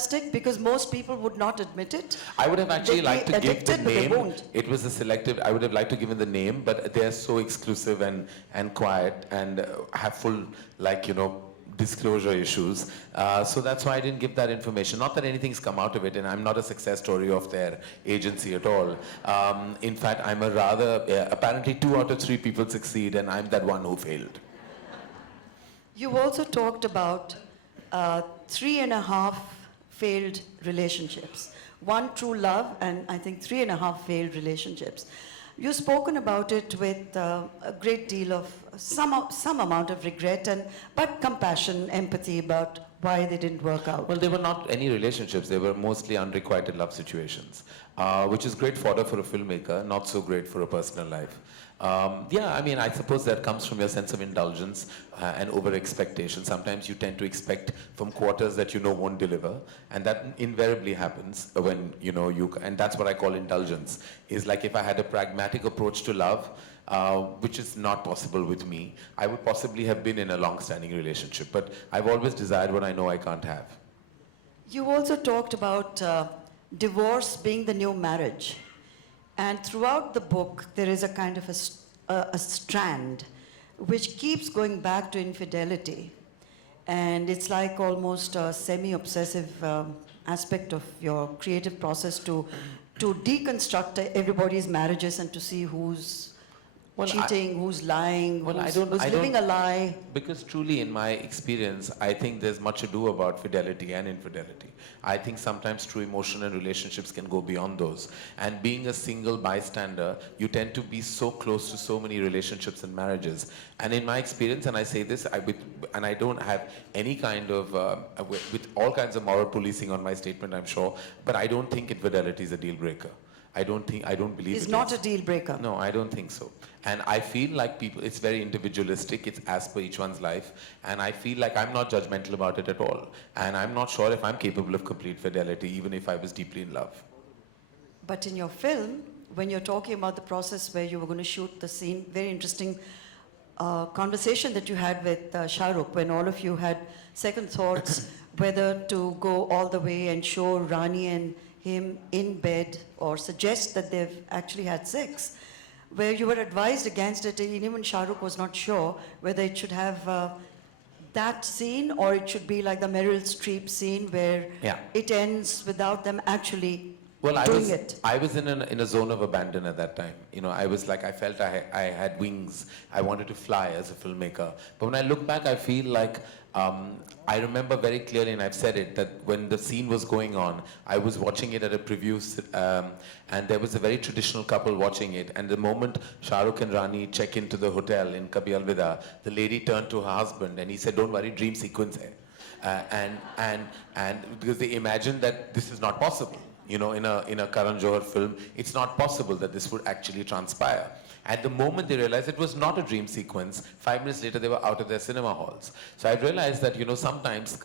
fantastic because most people would not admit it. I would have actually liked to give the addicted, but they name. won't. It was a selective, I would have liked to give it the name, but they're so exclusive and quiet and have full, like, you know, disclosure issues. So that's why I didn't give that information. Not that anything's come out of it, and I'm not a success story of their agency at all. In fact, I'm a rather, apparently 2 out of 3 people succeed, and I'm that one who failed. You also talked about 3.5 failed relationships. 1 true love, and I think 3.5 failed relationships. You've spoken about it with a great deal of some amount of regret, but compassion, empathy about why they didn't work out. Well, they were not any relationships. They were mostly unrequited love situations, which is great fodder for a filmmaker, not so great for a personal life. Yeah, I mean, I suppose that comes from your sense of indulgence and over-expectation. Sometimes you tend to expect from quarters that you know won't deliver, and that invariably happens when, you know, and that's what I call indulgence, is like if I had a pragmatic approach to love, which is not possible with me, I would possibly have been in a long-standing relationship, but I've always desired what I know I can't have. You also talked about divorce being the new marriage. And throughout the book, there is a kind of a strand which keeps going back to infidelity. And it's like almost a semi-obsessive aspect of your creative process to deconstruct everybody's marriages and to see who's cheating, who's lying, who's living a lie. Because truly, in my experience, I think there's much ado about fidelity and infidelity. I think sometimes true emotion and relationships can go beyond those. And being a single bystander, you tend to be so close to so many relationships and marriages. And in my experience, and I say this, and I don't have any kind of, with all kinds of moral policing on my statement, I'm sure, but I don't think infidelity is a deal breaker. I don't believe it's not a deal breaker. No, I don't think so. And I feel like people, it's very individualistic, it's as per each one's life, and I feel like I'm not judgmental about it at all. And I'm not sure if I'm capable of complete fidelity, even if I was deeply in love. But in your film, when you're talking about the process where you were going to shoot the scene, very interesting conversation that you had with Shahrukh, when all of you had second thoughts whether to go all the way and show Rani and him in bed or suggest that they've actually had sex, where you were advised against it, and even Shahrukh was not sure whether it should have that scene or it should be like the Meryl Streep scene where it ends without them actually doing it. I was in a zone of abandon at that time. You know, I was like, I felt I had wings. I wanted to fly as a filmmaker. But when I look back, I feel like I remember very clearly, and I've said it, that when the scene was going on, I was watching it at a preview, and there was a very traditional couple watching it, and the moment Shahrukh and Rani check into the hotel in Kabhi Alvida, the lady turned to her husband and he said, "Don't worry, dream sequence hai." And because they imagined that this is not possible. You know, in a Karan Johar film, it's not possible that this would actually transpire. At the moment they realized it was not a dream sequence, 5 minutes later they were out of their cinema halls. So I realized that, you know, sometimes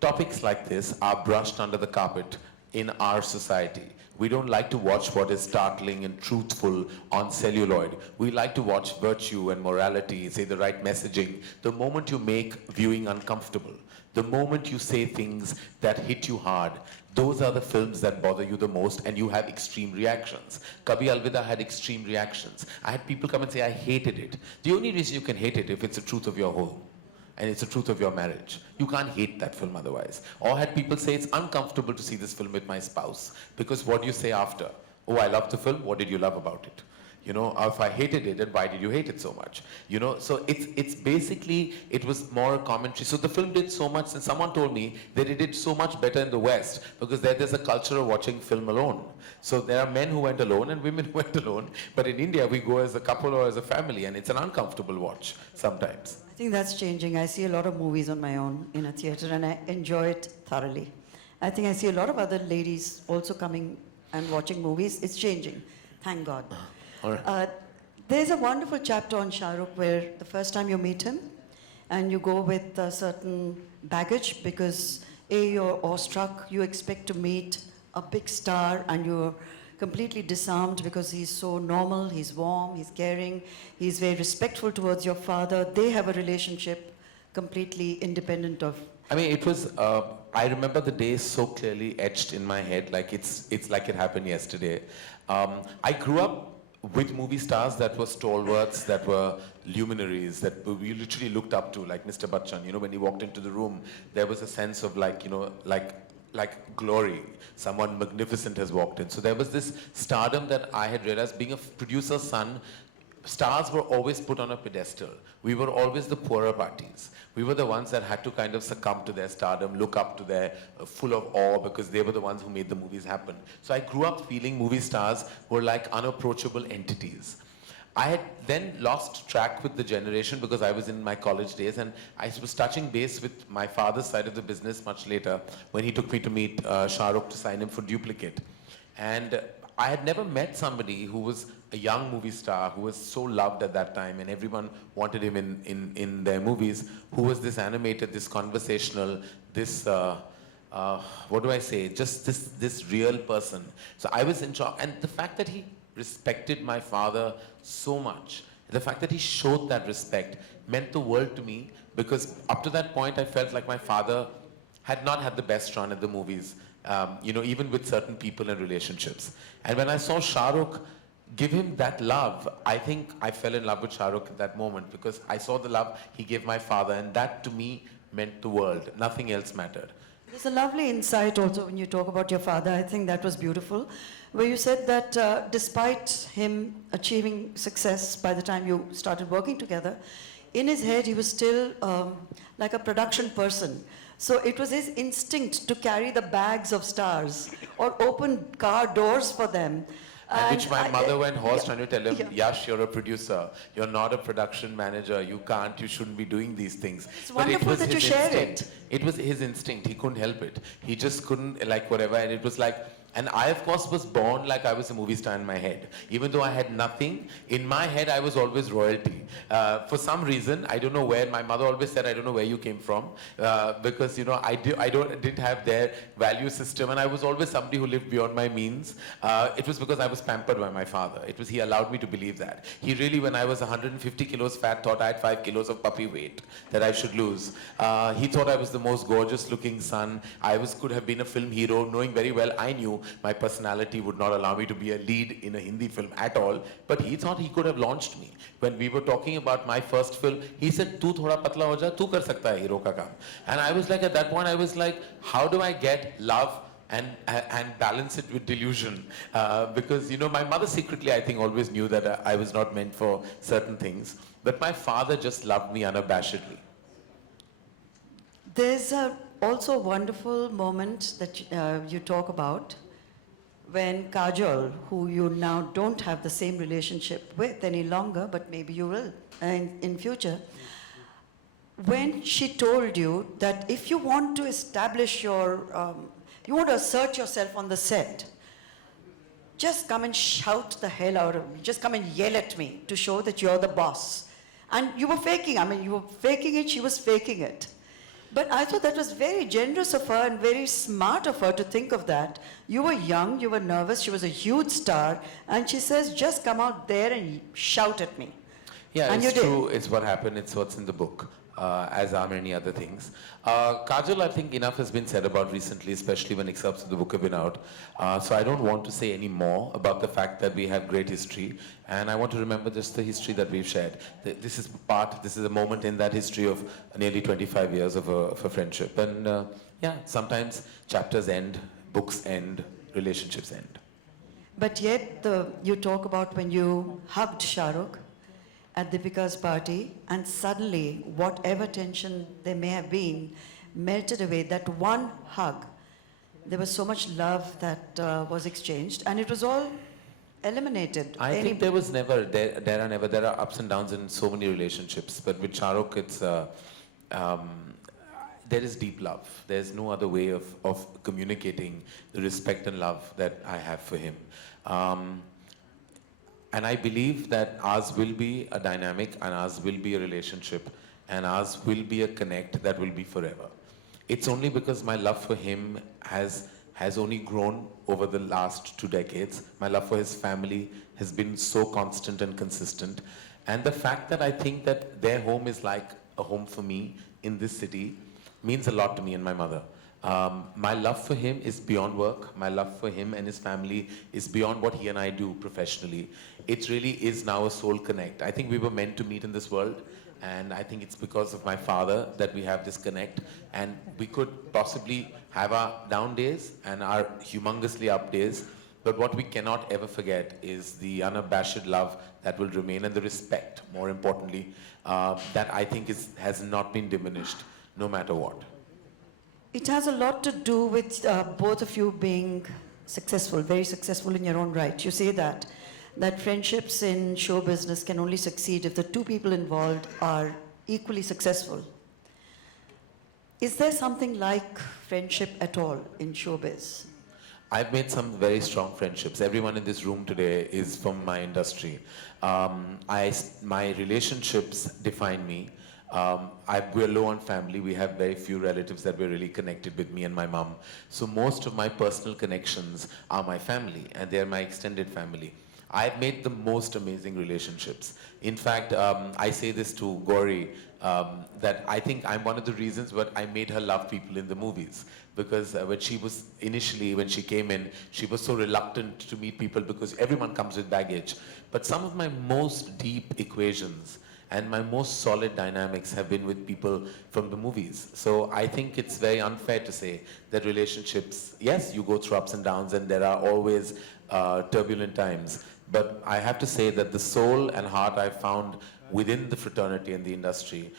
topics like this are brushed under the carpet in our society. We don't like to watch what is startling and truthful on celluloid. We like to watch virtue and morality, say the right messaging. The moment you make viewing uncomfortable, the moment you say things that hit you hard, those are the films that bother you the most, and you have extreme reactions. Kabhi Alvida had extreme reactions. I had people come and say, I hated it. The only reason you can hate it if it's the truth of your home, and it's the truth of your marriage. You can't hate that film otherwise. Or had people say, it's uncomfortable to see this film with my spouse, because what do you say after? Oh, I love the film, what did you love about it? You know, if I hated it, then why did you hate it so much? You know, so it's basically, it was more a commentary. So the film did so much, and someone told me that it did so much better in the West, because there's a culture of watching film alone. So there are men who went alone and women who went alone, but in India we go as a couple or as a family, and it's an uncomfortable watch sometimes. I think that's changing. I see a lot of movies on my own in a theater, and I enjoy it thoroughly. I think I see a lot of other ladies also coming and watching movies. It's changing, thank God. There's a wonderful chapter on Shahrukh where the first time you meet him and you go with a certain baggage because you're awestruck, you expect to meet a big star and you're completely disarmed because he's so normal, he's warm, he's caring, he's very respectful towards your father. They have a relationship completely independent of I mean, it was. I remember the day so clearly etched in my head, like it's like it happened yesterday. I grew up with movie stars that were stalwarts, that were luminaries, that we literally looked up to, like Mr. Bachchan. You know, when he walked into the room, there was a sense of like glory. Someone magnificent has walked in. So there was this stardom that I had realized, being a producer's son, stars were always put on a pedestal. We were always the poorer parties. We were the ones that had to kind of succumb to their stardom, look up to their, full of awe, because they were the ones who made the movies happen. So I grew up feeling movie stars were like unapproachable entities. I had then lost track with the generation because I was in my college days, and I was touching base with my father's side of the business much later when he took me to meet Shahrukh to sign him for Duplicate. And I had never met somebody who was a young movie star who was so loved at that time and everyone wanted him in their movies, who was this animated, this conversational, this, what do I say, just this real person. So I was in shock. And the fact that he respected my father so much, the fact that he showed that respect meant the world to me, because up to that point I felt like my father had not had the best run at the movies, you know, even with certain people and relationships. And when I saw Shahrukh give him that love, I think I fell in love with Shahrukh at that moment, because I saw the love he gave my father, and that to me meant the world. Nothing else mattered. There's a lovely insight also when you talk about your father. I think that was beautiful, where you said that despite him achieving success by the time you started working together, in his head he was still like a production person. So it was his instinct to carry the bags of stars or open car doors for them. And which my mother went hoarse trying to tell him, Yash, you're a producer. You're not a production manager. You can't, you shouldn't be doing these things. It's wonderful that you share it. It was his instinct. He couldn't help it. He just couldn't, like, whatever. And it was like, and I, of course, was born like I was a movie star in my head. Even though I had nothing, in my head, I was always royalty. For some reason, I don't know where, my mother always said, I don't know where you came from. Because, you know, I didn't have their value system, and I was always somebody who lived beyond my means. It was because I was pampered by my father. He allowed me to believe that. He really, when I was 150 kilos fat, thought I had 5 kilos of puppy weight that I should lose. He thought I was the most gorgeous looking son. Could have been a film hero, knowing very well I knew my personality would not allow me to be a lead in a Hindi film at all, but he thought he could have launched me. When we were talking about my first film, he said, "Tu thoda patla ho ja, tu kar sakta hai hero ka kaam." And I was like, at that point, I was like, how do I get love and balance it with delusion? Because, you know, my mother secretly, I think, always knew that I was not meant for certain things, but my father just loved me unabashedly. There's also a wonderful moment that you talk about when Kajol, who you now don't have the same relationship with any longer, but maybe you will in future, when she told you that if you want to establish your, you want to assert yourself on the set, just come and shout the hell out of me, just come and yell at me to show that you're the boss. And you were faking, I mean, you were faking it, she was faking it. But I thought that was very generous of her and very smart of her to think of that. You were young, you were nervous, she was a huge star, and she says, just come out there and shout at me. Yeah, and it's true. It's what happened. It's what's in the book, as are many other things. Kajol, I think enough has been said about recently, especially when excerpts of the book have been out. So I don't want to say any more about the fact that we have great history, and I want to remember just the history that we've shared. This is a moment in that history of nearly 25 years of a friendship. And yeah, sometimes chapters end, books end, relationships end. But yet, you talk about when you hugged Shahrukh at Deepika's party, and suddenly, whatever tension there may have been, melted away. That one hug, there was so much love that was exchanged, and it was all eliminated. I think there are ups and downs in so many relationships, but with Shahrukh, it's there is deep love. There's no other way of communicating the respect and love that I have for him. And I believe that ours will be a dynamic, and ours will be a relationship, and ours will be a connect that will be forever. It's only because my love for him has only grown over the last 2 decades. My love for his family has been so constant and consistent. And the fact that I think that their home is like a home for me in this city, means a lot to me and my mother. My love for him is beyond work. My love for him and his family is beyond what he and I do professionally. It really is now a soul connect. I think we were meant to meet in this world, and I think it's because of my father that we have this connect, and we could possibly have our down days and our humongously up days, but what we cannot ever forget is the unabashed love that will remain, and the respect, more importantly, that I think has not been diminished, no matter what. It has a lot to do with both of you being successful, very successful in your own right. You say that friendships in show business can only succeed if the two people involved are equally successful. Is there something like friendship at all in showbiz? I've made some very strong friendships. Everyone in this room today is from my industry. My relationships define me. We're low on family. We have very few relatives that we're really connected with, me and my mom. So most of my personal connections are my family, and they're my extended family. I've made the most amazing relationships. In fact, I say this to Gauri, that I think I'm one of the reasons what I made her love people in the movies. Because when she came in, she was so reluctant to meet people because everyone comes with baggage. But some of my most deep equations and my most solid dynamics have been with people from the movies. So I think it's very unfair to say that relationships, yes, you go through ups and downs and there are always turbulent times. But I have to say that the soul and heart I've found within the fraternity and the industry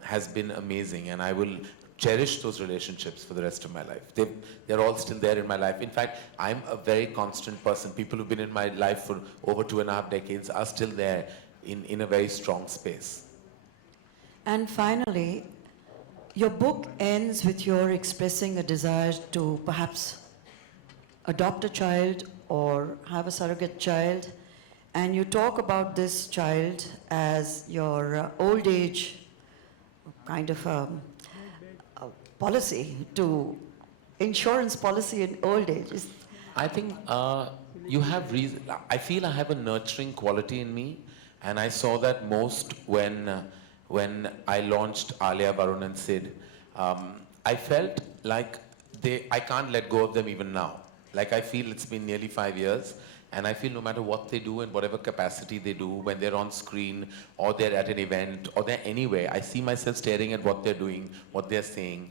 has been amazing, and I will cherish those relationships for the rest of my life. They're all still there in my life. In fact, I'm a very constant person. People who've been in my life for over 2.5 decades are still there in a very strong space. And finally, your book ends with your expressing a desire to perhaps adopt a child or have a surrogate child, and you talk about this child as your old age kind of a policy, to insurance policy in old age. I think you have reason. I feel I have a nurturing quality in me, and I saw that most when I launched Alia, Varun and Sid. I felt like I can't let go of them even now. Like I feel it's been nearly 5 years, and I feel no matter what they do in whatever capacity they do, when they're on screen or they're at an event or they're anywhere, I see myself staring at what they're doing, what they're saying.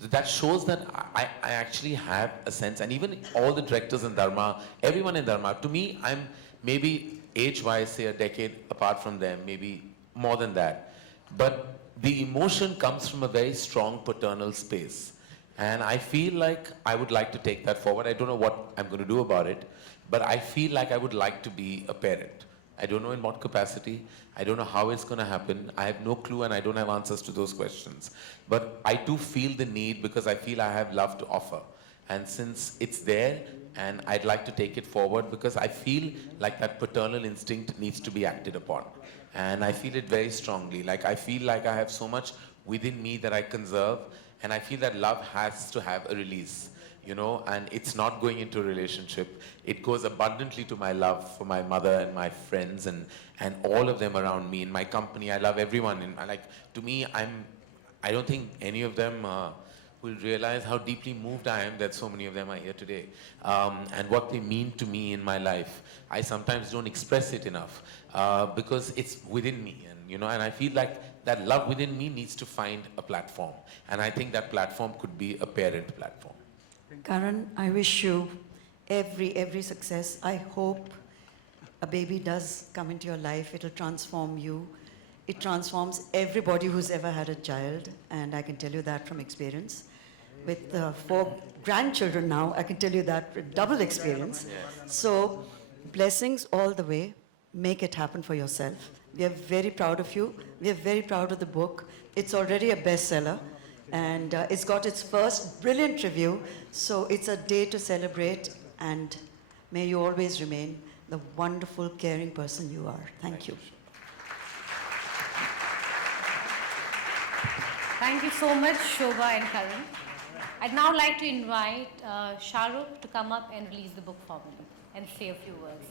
That shows that I actually have a sense, and even all the directors in Dharma, everyone in Dharma, to me, I'm maybe age-wise, say a decade apart from them, maybe more than that. But the emotion comes from a very strong paternal space. And I feel like I would like to take that forward. I don't know what I'm going to do about it, but I feel like I would like to be a parent. I don't know in what capacity. I don't know how it's going to happen. I have no clue, and I don't have answers to those questions. But I do feel the need, because I feel I have love to offer. And since it's there, and I'd like to take it forward, because I feel like that paternal instinct needs to be acted upon. And I feel it very strongly. Like I feel like I have so much within me that I conserve, and I feel that love has to have a release, you know, and it's not going into a relationship. It goes abundantly to my love for my mother and my friends and all of them around me. In my company, I love everyone. To me, I don't think any of them will realize how deeply moved I am that so many of them are here today, and what they mean to me in my life. I sometimes don't express it enough because it's within me, and I feel like that love within me needs to find a platform, and I think that platform could be a parent platform. Karan, I wish you every success. I hope a baby does come into your life. It'll transform you. It transforms everybody who's ever had a child, and I can tell you that from experience. With 4 grandchildren now, I can tell you that with double experience. So, blessings all the way. Make it happen for yourself. We are very proud of you. We are very proud of the book. It's already a bestseller, and it's got its first brilliant review. So it's a day to celebrate, and may you always remain the wonderful, caring person you are. Thank you. Thank you so much, Shobha and Karan. I'd now like to invite Shahrukh to come up and release the book formally and say a few words.